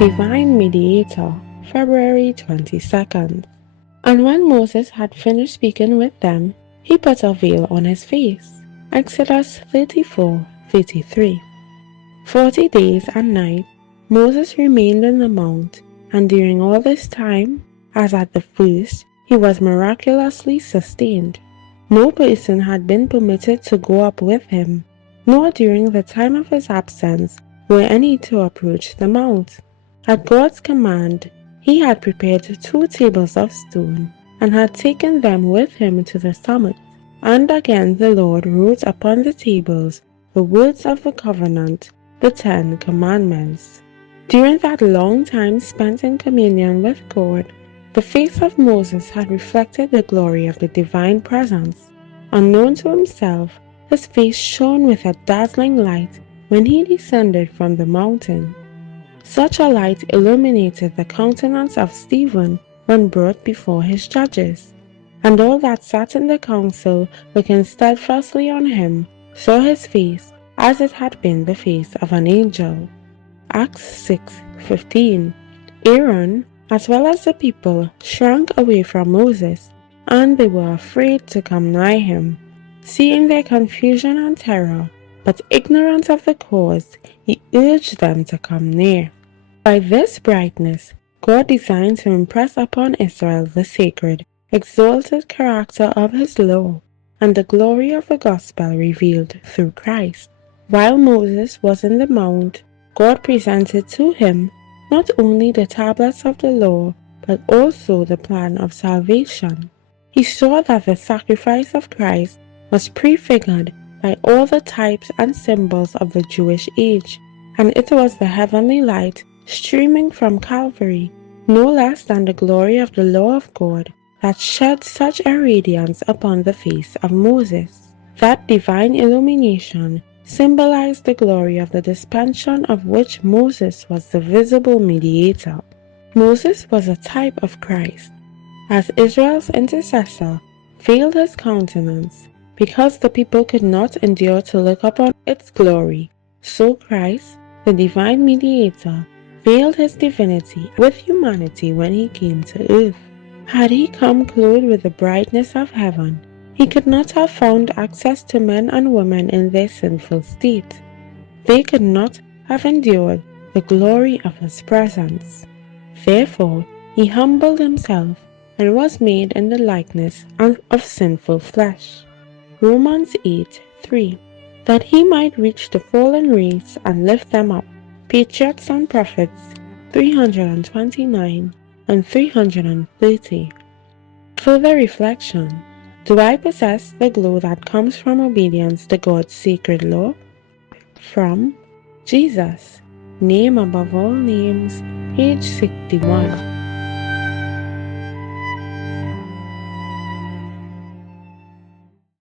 Divine Mediator, February 22nd. And when Moses had finished speaking with them, he put a veil on his face. Exodus 34:33. 40 days and nights Moses remained in the mount, and during all this time, as at the first, he was miraculously sustained. No person had been permitted to go up with him, nor during the time of his absence were any to approach the mount. At God's command, he had prepared 2 tables of stone, and had taken them with him to the summit. And again the Lord wrote upon the tables the words of the covenant, the 10 Commandments. During that long time spent in communion with God, the face of Moses had reflected the glory of the divine presence. Unknown to himself, his face shone with a dazzling light when he descended from the mountain. Such a light illuminated the countenance of Stephen when brought before his judges. And all that sat in the council, looking steadfastly on him, saw his face as it had been the face of an angel. Acts 6:15. Aaron, as well as the people, shrank away from Moses, and they were afraid to come nigh him. Seeing their confusion and terror, but ignorant of the cause, he urged them to come near. By this brightness, God designed to impress upon Israel the sacred, exalted character of his law, and the glory of the gospel revealed through Christ. While Moses was in the mount, God presented to him not only the tablets of the law, but also the plan of salvation. He saw that the sacrifice of Christ was prefigured by all the types and symbols of the Jewish age, and it was the heavenly light streaming from Calvary, no less than the glory of the law of God, that shed such a radiance upon the face of Moses. That divine illumination symbolized the glory of the dispensation of which Moses was the visible mediator. Moses was a type of Christ. As Israel's intercessor, veiled his countenance, because the people could not endure to look upon its glory, so Christ, the divine mediator, veiled his divinity with humanity when he came to earth. Had he come clothed with the brightness of heaven, he could not have found access to men and women in their sinful state. They could not have endured the glory of his presence. Therefore, he humbled himself and was made in the likeness of sinful flesh. Romans 8:3. That he might reach the fallen race and lift them up. Patriarchs and Prophets 329 and 330. Further reflection. Do I possess the glow that comes from obedience to God's sacred law? From Jesus, Name Above All Names, page 61.